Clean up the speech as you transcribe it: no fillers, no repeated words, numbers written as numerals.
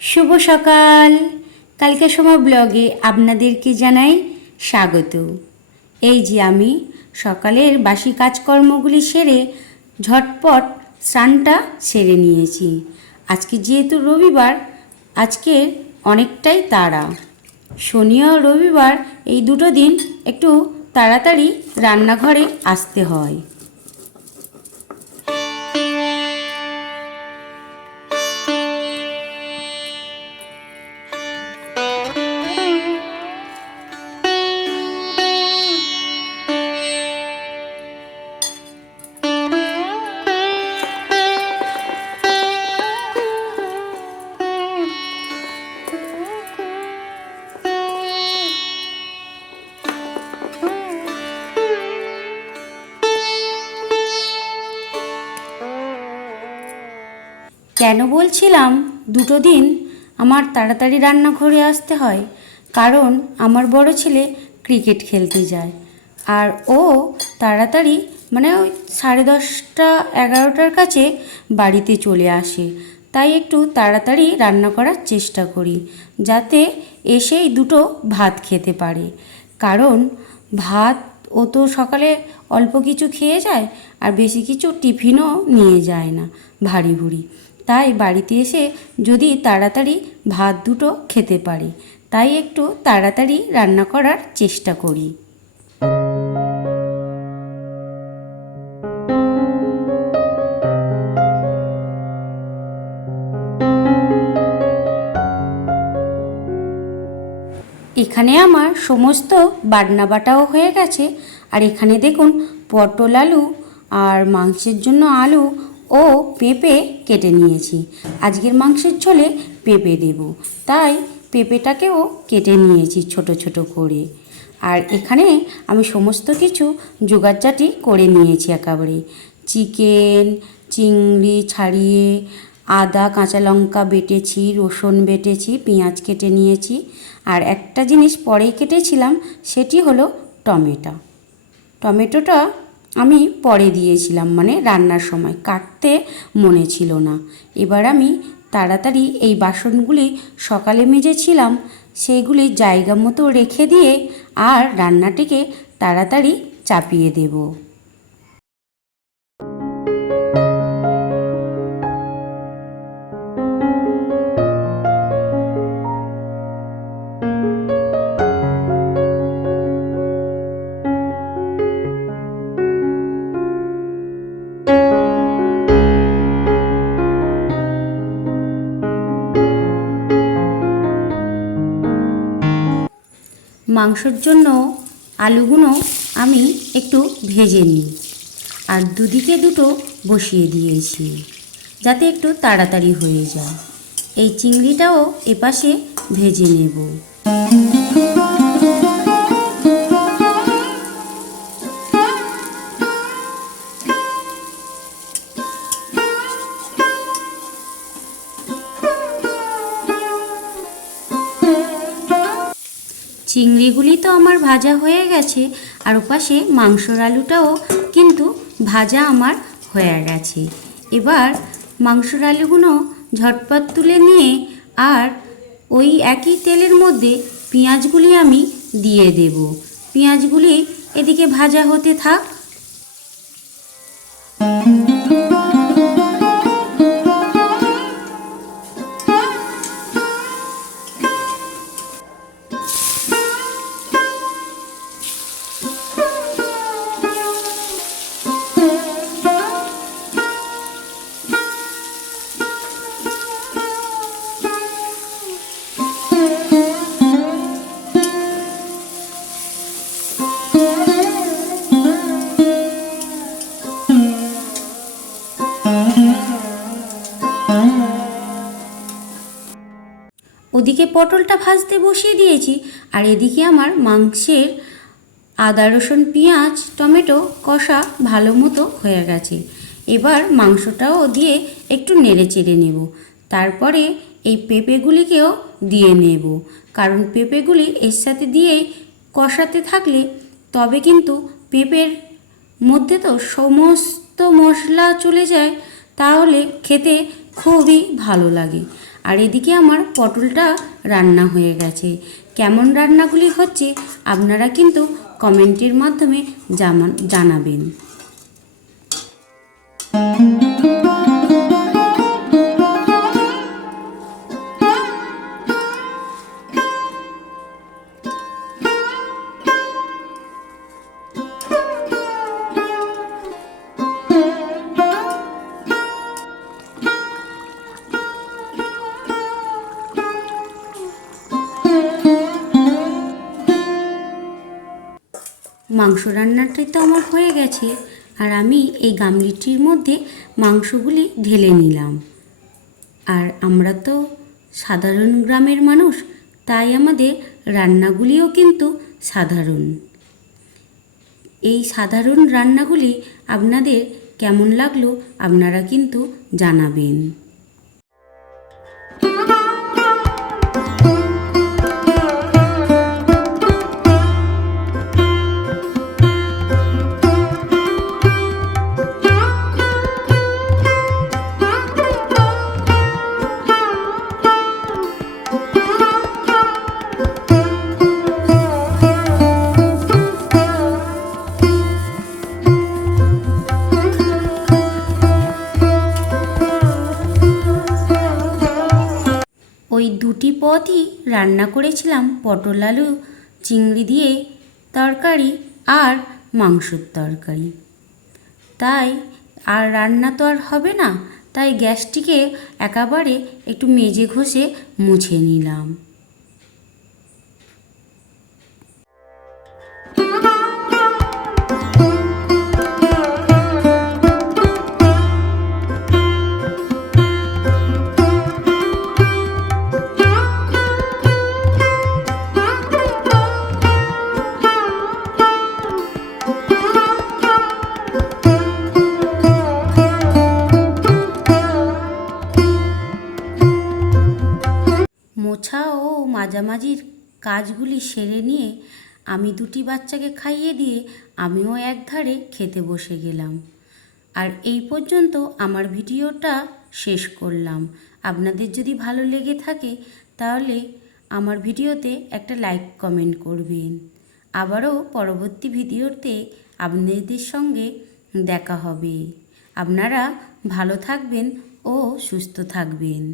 শুভ সকাল। কালকে সময় ব্লগে আপনাদেরকে জানাই স্বাগত। এই যে আমি সকালের বাসি কাজকর্মগুলি সেরে ঝটপট স্নানটা সেরে নিয়েছি। আজকে যেহেতু রবিবার, আজকের অনেকটাই তাড়া। শনি ও রবিবার এই দুটো দিন একটু তাড়াতাড়ি রান্নাঘরে আসতে হয়। কেন বলছিলাম দুটো দিন আমার তাড়াতাড়ি রান্নাঘরে আসতে হয়? কারণ আমার বড় ছেলে ক্রিকেট খেলতে যায়, আর ও তাড়াতাড়ি মানে ওই 10:30 11টার কাছে বাড়িতে চলে আসে। তাই একটু তাড়াতাড়ি রান্না করার চেষ্টা করি, যাতে এসেই দুটো ভাত খেতে পারে। কারণ ভাত ও তো সকালে অল্প কিছু খেয়ে যায়, আর বেশি কিছু টিফিনও নিয়ে যায় না ভারী ভুরি। তাই বাড়িতে এসে যদি তাড়াতাড়ি ভাত দুটো খেতে পারে, তাই একটু তাড়াতাড়ি রান্না করার চেষ্টা করি। এখানে আমার সমস্ত বাটনা বাটাও হয়ে গেছে। আর এখানে দেখুন পটল আলু আর মাংসের জন্য আলু ও পেঁপে কেটে নিয়েছি। আজকের মাংসের ঝোলে পেঁপে দেব, তাই পেঁপেটাকেও কেটে নিয়েছি ছোট ছোট করে। আর এখানে আমি সমস্ত কিছু জোগাড়জাটি করে নিয়েছি একেবারে। চিকেন, চিংড়ি ছাড়িয়ে, আদা কাঁচা লঙ্কা বেটেছি, রসুন বেটেছি, পেঁয়াজ কেটে নিয়েছি। আর একটা জিনিস পরেই কেটেছিলাম, সেটি হলো টমেটোটা আমি পরে দিয়েছিলাম, মানে রান্নার সময় কাটতে মনে ছিল না। এবার আমি তাড়াতাড়ি এই বাসনগুলি সকালে মেজেছিলাম, সেইগুলি জায়গা মতো রেখে দিয়ে আর রান্নাটিকে তাড়াতাড়ি চাপিয়ে দেব। মাংসর জন্য আলুগুলো আমি একটু ভেজে নিই, আর দুদিকে দুটো বসিয়ে দিয়েছি যাতে একটু তাড়াতাড়ি হয়ে যায়। এই চিংড়িটাও এপাশে ভেজে নেব। চিংড়িগুলি তো আমার ভাজা হয়ে গেছে, আর ওপাশে মাংসর আলুটাও কিন্তু ভাজা আমার হয়ে গেছে। এবার মাংসর আলুগুলো ঝটপট তুলে নিয়ে আর ওই একই তেলের মধ্যে পেঁয়াজগুলি আমি দিয়ে দেব। পেঁয়াজগুলি এদিকে ভাজা হতে থাক। ওদিকে পটলটা ভাজতে বসিয়ে দিয়েছি, আর এদিকে আমার মাংসের আদা রসুন পেঁয়াজ টমেটো কষা ভালো মতো হয়ে গেছে। এবার মাংসটাও দিয়ে একটু নেড়ে চেড়ে নেব। তারপরে এই পেঁপেগুলিকেও দিয়ে নেব, কারণ পেঁপেগুলি এর সাথে দিয়েই কষাতে থাকলে তবে কিন্তু পেঁপের মধ্যে তো সমস্ত মশলা চলে যায়, তাহলে খেতে খুবই ভালো লাগে। আর এদিকে আমার পটলটা রান্না হয়ে গেছে। কেমন রান্নাগুলি হচ্ছে আপনারা কিন্তু কমেন্টের মাধ্যমে জানাবেন। মাংস রান্নাটাই তো আমার হয়ে গেছে, আর আমি এই গামলিটির মধ্যে মাংসগুলি ঢেলে নিলাম। আর আমরা তো সাধারণ গ্রামের মানুষ, তাই আমাদের রান্নাগুলিও কিন্তু সাধারণ। এই সাধারণ রান্নাগুলি আপনাদের কেমন লাগলো আপনারা কিন্তু জানাবেন। ওই দুটি পদই রান্না করেছিলাম, পটল আলু চিংড়ি দিয়ে তরকারি আর মাংসের তরকারি। তাই আর রান্না তো আর হবে না, তাই গ্যাসটিকে একেবারে একটু মেজে ঘষে মুছে নিলাম। মোছা ও মাঝামাঝির কাজগুলি সেরে নিয়ে আমি দুটি বাচ্চাকে খাইয়ে দিয়ে আমিও একধারে খেতে বসে গেলাম। আর এই পর্যন্ত আমার ভিডিওটা শেষ করলাম। আপনাদের যদি ভালো লেগে থাকে তাহলে আমার ভিডিওতে একটা লাইক কমেন্ট করবেন। আবারও পরবর্তী ভিডিওতে আপনাদের সঙ্গে দেখা হবে। আপনারা ভালো থাকবেন ও সুস্থ থাকবেন।